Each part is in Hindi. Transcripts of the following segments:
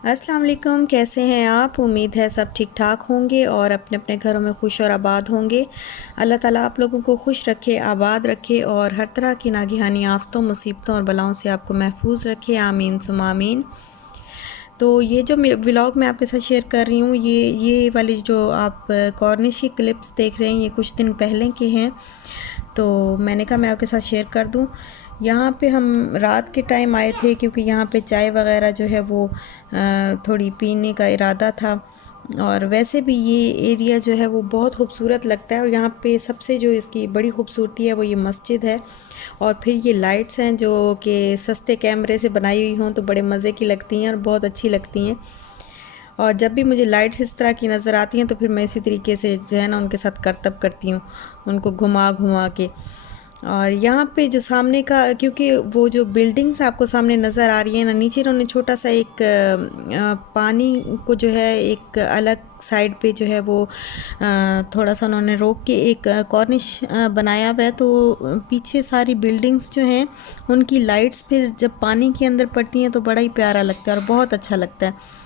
अस्सलाम वालेकुम, कैसे हैं आप? उम्मीद है सब ठीक ठाक होंगे और अपने अपने घरों में खुश और आबाद होंगे। अल्लाह ताला आप लोगों को खुश रखे, आबाद रखे और हर तरह की नागहानी आफ़तों, मुसीबतों और बलाओं से आपको महफूज रखे। आमीन सुम्मा आमीन। तो ये जो व्लॉग मैं आपके साथ शेयर कर रही हूँ, ये वाली जो आप कॉर्निश की क्लिप्स देख रहे हैं, ये कुछ दिन पहले के हैं। तो मैंने कहा मैं आपके साथ शेयर कर दूँ। यहाँ पे हम रात के टाइम आए थे क्योंकि यहाँ पे चाय वगैरह जो है वो थोड़ी पीने का इरादा था। और वैसे भी ये एरिया जो है वो बहुत खूबसूरत लगता है और यहाँ पे सबसे जो इसकी बड़ी खूबसूरती है वो ये मस्जिद है। और फिर ये लाइट्स हैं जो कि सस्ते कैमरे से बनाई हुई हों तो बड़े मज़े की लगती हैं और बहुत अच्छी लगती हैं। और जब भी मुझे लाइट्स इस तरह की नज़र आती हैं तो फिर मैं इसी तरीके से जो है ना उनके साथ करतब करती हूँ, उनको घुमा घुमा के। और यहाँ पे जो सामने का, क्योंकि वो जो बिल्डिंग्स आपको सामने नज़र आ रही है ना, नीचे उन्होंने छोटा सा एक पानी को जो है एक अलग साइड पे जो है वो थोड़ा सा उन्होंने रोक के एक कॉर्निश बनाया हुआ है। तो पीछे सारी बिल्डिंग्स जो हैं उनकी लाइट्स फिर जब पानी के अंदर पड़ती हैं तो बड़ा ही प्यारा लगता है और बहुत अच्छा लगता है।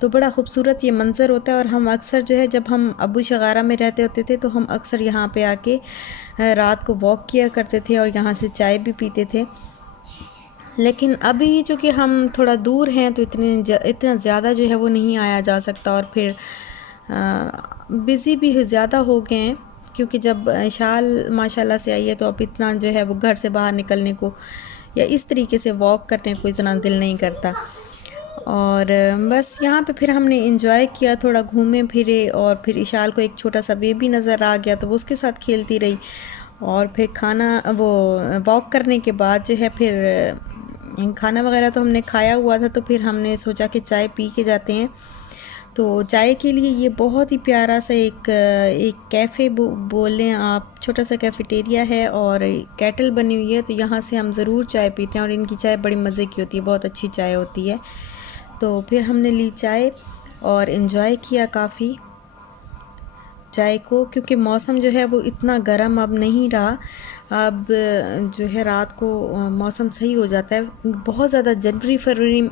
तो बड़ा खूबसूरत ये मंज़र होता है। और हम अक्सर जो है जब हम अबू शगारा में रहते होते थे तो हम अक्सर यहाँ पे आके रात को वॉक किया करते थे और यहाँ से चाय भी पीते थे। लेकिन अभी चूँकि हम थोड़ा दूर हैं तो इतना ज़्यादा जो है वो नहीं आया जा सकता। और फिर बिज़ी भी ज़्यादा हो गए हैं क्योंकि जब शाल माशाल्लाह से आई है तो अब इतना जो है वो घर से बाहर निकलने को या इस तरीके से वॉक करने को इतना दिल नहीं करता। और बस यहाँ पे फिर हमने इंजॉय किया, थोड़ा घूमे फिरे और फिर इशाल को एक छोटा सा बेबी नज़र आ गया तो वो उसके साथ खेलती रही। और फिर खाना वो वॉक करने के बाद जो है फिर खाना वगैरह तो हमने खाया हुआ था तो फिर हमने सोचा कि चाय पी के जाते हैं। तो चाय के लिए ये बहुत ही प्यारा सा एक कैफ़े बोलें आप, छोटा सा कैफ़ेटेरिया है और केटल बनी हुई है। तो यहाँ से हम ज़रूर चाय पीते हैं और इनकी चाय बड़ी मज़े की होती है, बहुत अच्छी चाय होती है। तो फिर हमने ली चाय और इन्जॉय किया काफ़ी चाय को, क्योंकि मौसम जो है वो इतना गर्म अब नहीं रहा। अब जो है रात को मौसम सही हो जाता है। बहुत ज़्यादा जनवरी फरवरी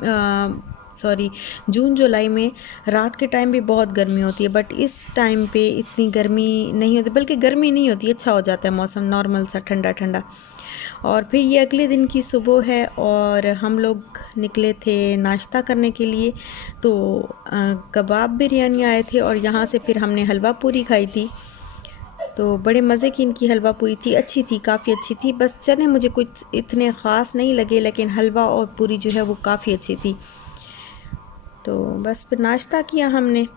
सॉरी जून जुलाई में रात के टाइम भी बहुत गर्मी होती है, बट इस टाइम पे इतनी गर्मी नहीं होती, बल्कि गर्मी नहीं होती, अच्छा हो जाता है मौसम, नॉर्मल सा ठंडा ठंडा। और फिर ये अगले दिन की सुबह है और हम लोग निकले थे नाश्ता करने के लिए। तो कबाब बिरयानी आए थे और यहाँ से फिर हमने हलवा पूरी खाई थी। तो बड़े मज़े की इनकी हलवा पूरी थी, अच्छी थी, काफ़ी अच्छी थी। बस चने मुझे कुछ इतने ख़ास नहीं लगे, लेकिन हलवा और पूरी जो है वो काफ़ी अच्छी थी। तो बस फिर नाश्ता किया हमने।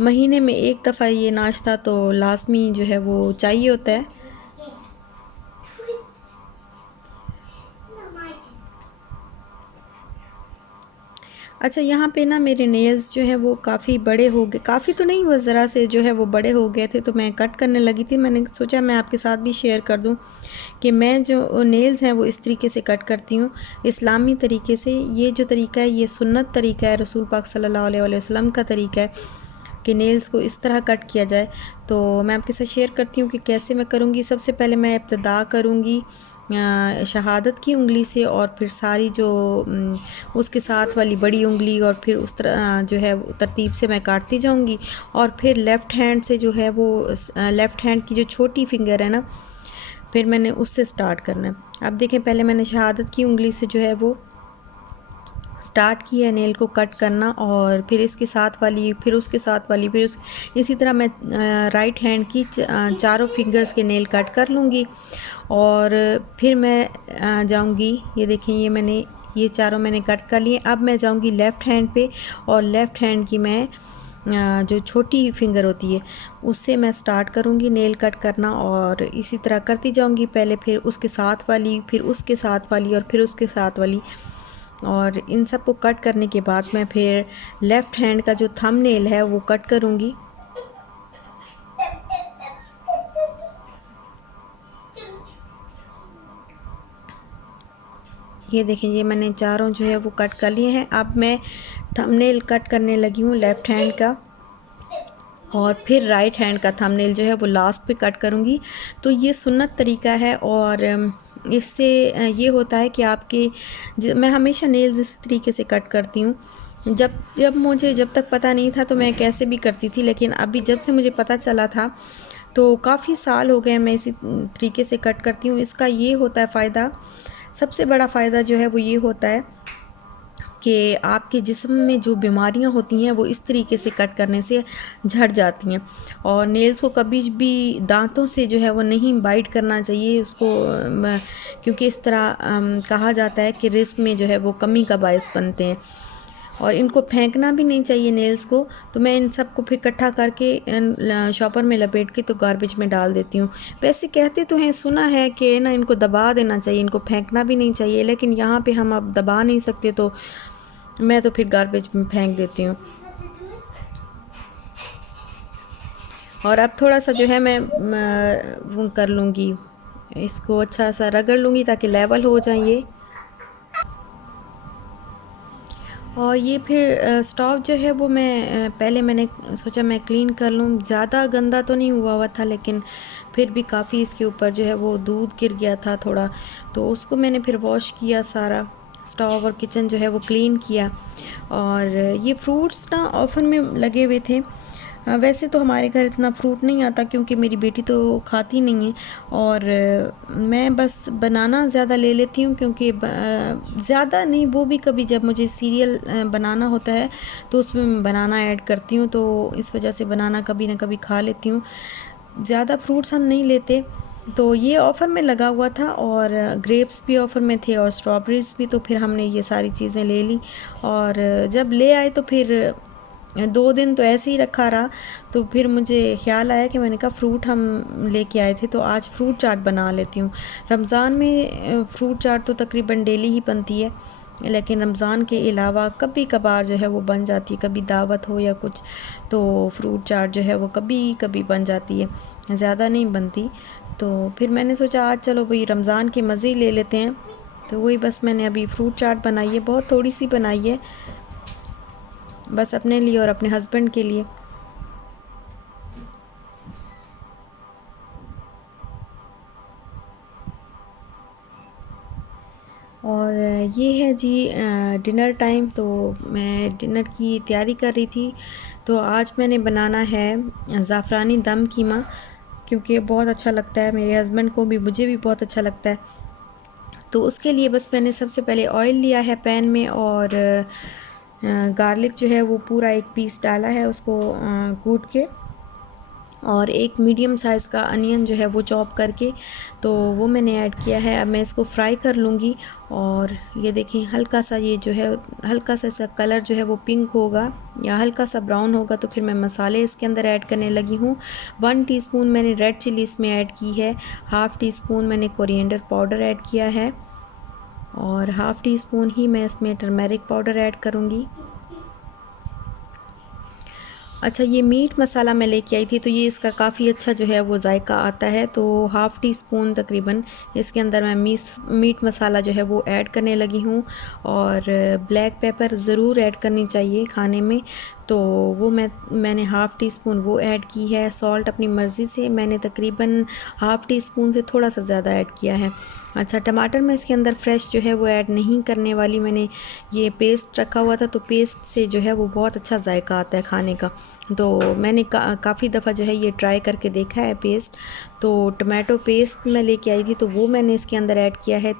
महीने में एक दफ़ा ये नाश्ता तो लाज़मी जो है वो चाहिए होता है। अच्छा, यहाँ पे ना मेरे नेल्स जो हैं वो काफ़ी बड़े हो गए, काफ़ी तो नहीं, बस ज़रा से जो है वो बड़े हो गए थे तो मैं कट करने लगी थी। मैंने सोचा मैं आपके साथ भी शेयर कर दूँ कि मैं जो नेल्स हैं वो इस तरीके से कट करती हूँ, इस्लामी तरीके से। ये जो तरीका है ये सुन्नत तरीका है, रसूल पाक सल्लल्लाहु अलैहि वसल्लम का तरीका है कि नेल्स को इस तरह कट किया जाए। तो मैं आपके साथ शेयर करती हूँ कि कैसे मैं करूँगी। सबसे पहले मैं इब्तिदा करूँगी शहादत की उंगली से और फिर सारी जो उसके साथ वाली बड़ी उंगली और फिर उस तरह जो है तरतीब से मैं काटती जाऊँगी। और फिर लेफ़्ट हैंड से जो है वो लेफ़्ट हैंड की जो छोटी फिंगर है ना, फिर मैंने उससे स्टार्ट करना है। अब देखें, पहले मैंने शहादत की उंगली से जो है वो स्टार्ट किया है नेल को कट करना और फिर इसके साथ वाली, फिर उसके साथ वाली, फिर इसी तरह मैं राइट हैंड की चारों फिंगर्स के नेल कट कर लूँगी। और फिर मैं जाऊँगी, ये देखें ये चारों मैंने कट कर लिए। अब मैं जाऊँगी लेफ़्ट हैंड पे और लेफ़्ट हैंड की मैं जो छोटी फिंगर होती है उससे मैं स्टार्ट करूँगी नेल कट करना और इसी तरह करती जाऊँगी। पहले फिर उसके साथ वाली, फिर उसके साथ वाली और फिर उसके साथ वाली। और इन सब को कट करने के बाद मैं फिर लेफ़्ट हैंड का जो थंबनेल है वो कट करूँगी। ये देखें, ये मैंने चारों जो है वो कट कर लिए हैं। अब मैं थंबनेल कट करने लगी हूँ लेफ़्ट हैंड का और फिर राइट हैंड का थंबनेल जो है वो लास्ट पे कट करूँगी। तो ये सुन्नत तरीका है और इससे ये होता है कि आपके मैं हमेशा नेल्स इस तरीके से कट करती हूँ। जब जब मुझे जब तक पता नहीं था तो मैं कैसे भी करती थी, लेकिन अभी जब से मुझे पता चला था तो काफ़ी साल हो गए मैं इसी तरीके से कट करती हूँ। इसका ये होता है फ़ायदा, सबसे बड़ा फ़ायदा जो है वो ये होता है कि आपके जिस्म में जो बीमारियां होती हैं वो इस तरीके से कट करने से झड़ जाती हैं। और नेल्स को कभी भी दांतों से जो है वो नहीं बाइट करना चाहिए उसको, क्योंकि इस तरह कहा जाता है कि रिस्क में जो है वो कमी का बायस बनते हैं। और इनको फेंकना भी नहीं चाहिए नेल्स को, तो मैं इन सबको फिर इकट्ठा करके शॉपर में लपेट के तो गार्बेज में डाल देती हूँ। वैसे कहते तो हैं, सुना है कि ना इनको दबा देना चाहिए, इनको फेंकना भी नहीं चाहिए, लेकिन यहाँ पे हम अब दबा नहीं सकते तो मैं तो फिर गार्बेज में फेंक देती हूँ। और अब थोड़ा सा जो है मैं वो कर लूँगी, इसको अच्छा सा रगड़ लूँगी ताकि लेवल हो जाए ये। और ये फिर स्टोव जो है वो मैं पहले मैंने सोचा मैं क्लीन कर लूँ। ज़्यादा गंदा तो नहीं हुआ हुआ था, लेकिन फिर भी काफ़ी इसके ऊपर जो है वो दूध गिर गया था थोड़ा, तो उसको मैंने फिर वॉश किया सारा। स्टोव और किचन जो है वो क्लीन किया। और ये फ्रूट्स ना ओवन में लगे हुए थे। वैसे तो हमारे घर इतना फ्रूट नहीं आता क्योंकि मेरी बेटी तो खाती नहीं है, और मैं बस बनाना ज़्यादा ले लेती हूँ, क्योंकि ज़्यादा नहीं, वो भी कभी जब मुझे सीरियल बनाना होता है तो उसमें मैं बनाना ऐड करती हूँ, तो इस वजह से बनाना कभी ना कभी खा लेती हूँ। ज़्यादा फ्रूट्स हम नहीं लेते। तो ये ऑफ़र में लगा हुआ था और ग्रेप्स भी ऑफ़र में थे और स्ट्रॉबेरीज़ भी, तो फिर हमने ये सारी चीज़ें ले ली। और जब ले आए तो फिर 2 दिन तो ऐसे ही रखा रहा, तो फिर मुझे ख़्याल आया कि मैंने कहा फ़्रूट हम लेके आए थे तो आज फ्रूट चाट बना लेती हूँ। रमज़ान में फ्रूट चाट तो तकरीबन डेली ही बनती है, लेकिन रमज़ान के अलावा कभी कभार जो है वो बन जाती है, कभी दावत हो या कुछ, तो फ्रूट चाट जो है वो कभी कभी बन जाती है, ज़्यादा नहीं बनती। तो फिर मैंने सोचा आज चलो भाई रमज़ान के मज़े ही ले लेते हैं, तो वही बस मैंने अभी फ्रूट चाट बनाई है, बहुत थोड़ी सी बनाई है, बस अपने लिए और अपने हस्बैंड के लिए। और ये है जी डिनर टाइम, तो मैं डिनर की तैयारी कर रही थी। तो आज मैंने बनाना है ज़ाफ़रानी दम कीमा, क्योंकि बहुत अच्छा लगता है मेरे हस्बैंड को भी, मुझे भी बहुत अच्छा लगता है। तो उसके लिए बस मैंने सबसे पहले ऑयल लिया है पैन में, और गार्लिक जो है वो पूरा एक पीस डाला है उसको कूट के, और एक मीडियम साइज़ का अनियन जो है वो चॉप करके, तो वो मैंने ऐड किया है। अब मैं इसको फ्राई कर लूँगी। और ये देखें हल्का सा ये जो है हल्का सा इसका कलर जो है वो पिंक होगा या हल्का सा ब्राउन होगा, तो फिर मैं मसाले इसके अंदर ऐड करने लगी हूँ। 1 टीस्पून मैंने रेड चिली इसमें ऐड की है, हाफ़ टी स्पून मैंने कोरिएंडर पाउडर ऐड किया है, और हाफ़ टी स्पून ही मैं इसमें टर्मेरिक पाउडर ऐड करूँगी। अच्छा, ये मीट मसाला मैं लेके आई थी, तो ये इसका काफ़ी अच्छा जो है वो जायका आता है, तो हाफ़ टी स्पून तकरीबन इसके अंदर मैं मीट मसाला जो है वो ऐड करने लगी हूँ। और ब्लैक पेपर ज़रूर ऐड करनी चाहिए खाने में, तो वो मैंने हाफ़ टी स्पून वो ऐड की है। सॉल्ट अपनी मर्ज़ी से, मैंने तकरीबन हाफ़ टी स्पून से थोड़ा सा ज़्यादा ऐड किया है। अच्छा, टमाटर मैं इसके अंदर फ्रेश जो है वो ऐड नहीं करने वाली, मैंने ये पेस्ट रखा हुआ था, तो पेस्ट से जो है वो बहुत अच्छा जायका आता है खाने का। तो मैंने काफ़ी दफ़ा जो है ये ट्राई करके देखा है पेस्ट। तो टमाटो पेस्ट मैं लेके आई थी, तो वो मैंने इसके अंदर ऐड किया है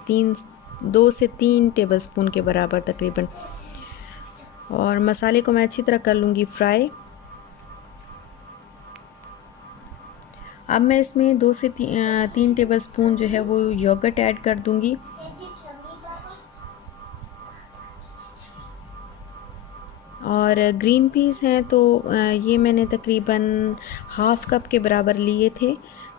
2 से 3 टेबलस्पून के बराबर तकरीबन। और मसाले को मैं अच्छी तरह कर लूँगी फ्राई। अब मैं इसमें 2 से 3 टेबलस्पून जो है वो योगर्ट ऐड कर दूँगी। और ग्रीन पीस हैं तो ये मैंने तकरीबन हाफ़ कप के बराबर लिए थे।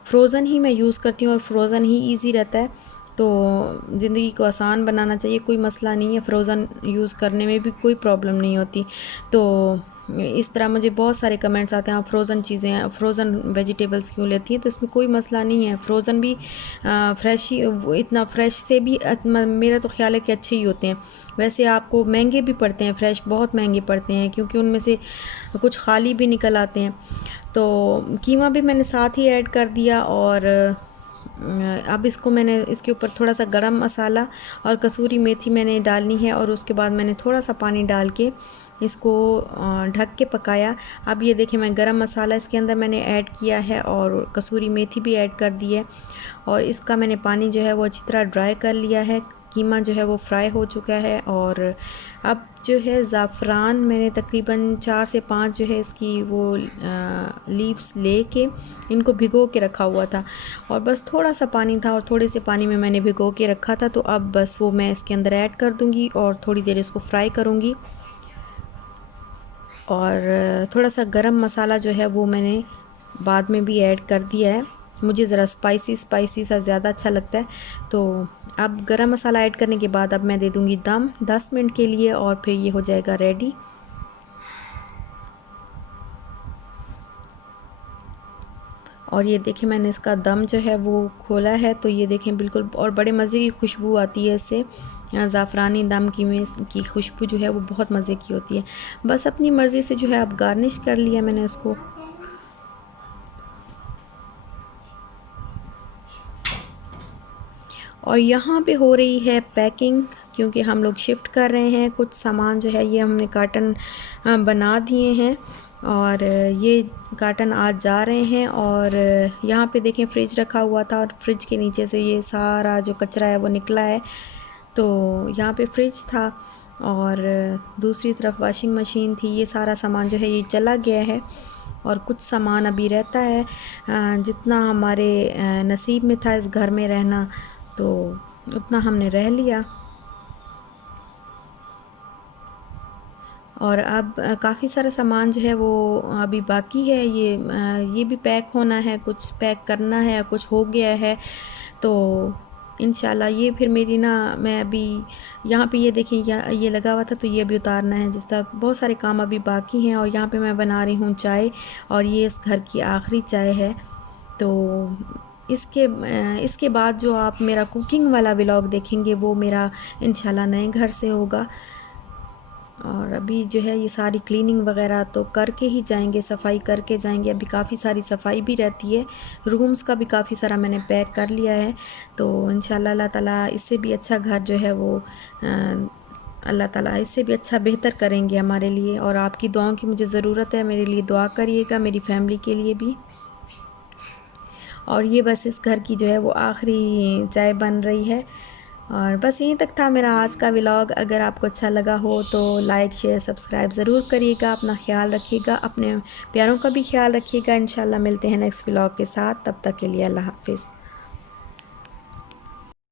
फ्रोज़न ही मैं यूज़ करती हूँ और फ्रोज़न ही इजी रहता है, तो ज़िंदगी को आसान बनाना चाहिए, कोई मसला नहीं है, फ्रोज़न यूज़ करने में भी कोई प्रॉब्लम नहीं होती। तो इस तरह मुझे बहुत सारे कमेंट्स आते हैं, आप फ्रोज़न चीज़ें, फ्रोज़न वेजिटेबल्स क्यों लेती हैं, तो इसमें कोई मसला नहीं है। फ्रोज़न भी फ्रेश ही, इतना फ्रेश से भी मेरा तो ख़्याल है कि अच्छे ही होते हैं। वैसे आपको महंगे भी पड़ते हैं, फ़्रेश बहुत महंगे पड़ते हैं, क्योंकि उनमें से कुछ खाली भी निकल आते हैं। तो कीमा भी मैंने साथ ही ऐड कर दिया, और अब इसको मैंने इसके ऊपर थोड़ा सा गरम मसाला और कसूरी मेथी मैंने डालनी है और उसके बाद मैंने थोड़ा सा पानी डाल के इसको ढक के पकाया। अब ये देखें, मैं गरम मसाला इसके अंदर मैंने ऐड किया है और कसूरी मेथी भी ऐड कर दी है और इसका मैंने पानी जो है वो अच्छी तरह ड्राई कर लिया है। कीमा जो है वो फ्राई हो चुका है और अब जो है ज़ाफ़रान मैंने तकरीबन 4 से 5 जो है इसकी वो लीव्स लेके इनको भिगो के रखा हुआ था और बस थोड़ा सा पानी था और थोड़े से पानी में मैंने भिगो के रखा था। तो अब बस वो मैं इसके अंदर ऐड कर दूँगी और थोड़ी देर इसको फ्राई करूँगी। और थोड़ा सा गरम मसाला जो है वो मैंने बाद में भी ऐड कर दिया है, मुझे ज़रा स्पाइसी स्पाइसी सा ज़्यादा अच्छा लगता है। तो अब गरम मसाला ऐड करने के बाद अब मैं दे दूँगी दम 10 मिनट के लिए और फिर ये हो जाएगा रेडी। और ये देखें, मैंने इसका दम जो है वो खोला है तो ये देखें बिल्कुल, और बड़े मज़े की खुशबू आती है इससे। ज़ाफ़रानी दम की खुशबू जो है वो बहुत मज़े की होती है। बस अपनी मर्ज़ी से जो है अब गार्निश कर लिया मैंने उसको। और यहाँ पे हो रही है पैकिंग, क्योंकि हम लोग शिफ्ट कर रहे हैं। कुछ सामान जो है ये हमने कार्टन बना दिए हैं और ये कार्टन आज जा रहे हैं। और यहाँ पे देखें फ्रिज रखा हुआ था और फ्रिज के नीचे से ये सारा जो कचरा है वो निकला है। तो यहाँ पे फ्रिज था और दूसरी तरफ वॉशिंग मशीन थी। ये सारा सामान जो है ये चला गया है और कुछ सामान अभी रहता है। जितना हमारे नसीब में था इस घर में रहना, तो उतना हमने रह लिया। और अब काफ़ी सारा सामान जो है वो अभी बाकी है। ये भी पैक होना है, कुछ पैक करना है, कुछ हो गया है। तो इंशाल्लाह ये फिर मेरी ना, मैं अभी यहाँ पे ये देखिए ये लगा हुआ था तो ये भी उतारना है। जिस तरह बहुत सारे काम अभी बाकी हैं। और यहाँ पे मैं बना रही हूँ चाय और ये इस घर की आखिरी चाय है। तो इसके बाद जो आप मेरा कुकिंग वाला व्लॉग देखेंगे वो मेरा इंशाल्लाह नए घर से होगा। और अभी जो है ये सारी क्लीनिंग वगैरह तो करके ही जाएंगे, सफाई करके जाएंगे। अभी काफ़ी सारी सफाई भी रहती है, रूम्स का भी काफ़ी सारा मैंने पैक कर लिया है। तो इंशाल्लाह अल्लाह ताला इससे भी अच्छा घर जो है वो अल्लाह ताला इससे भी अच्छा बेहतर करेंगे हमारे लिए। और आपकी दुआओं की मुझे ज़रूरत है, मेरे लिए दुआ करिएगा, मेरी फैमिली के लिए भी। और ये बस इस घर की जो है वो आखिरी चाय बन रही है। और बस यहीं तक था मेरा आज का व्लॉग। अगर आपको अच्छा लगा हो तो लाइक शेयर सब्सक्राइब ज़रूर करिएगा। अपना ख्याल रखिएगा, अपने प्यारों का भी ख्याल रखिएगा। इंशाल्लाह मिलते हैं नेक्स्ट व्लॉग के साथ। तब तक के लिए अल्लाह हाफ़िज़।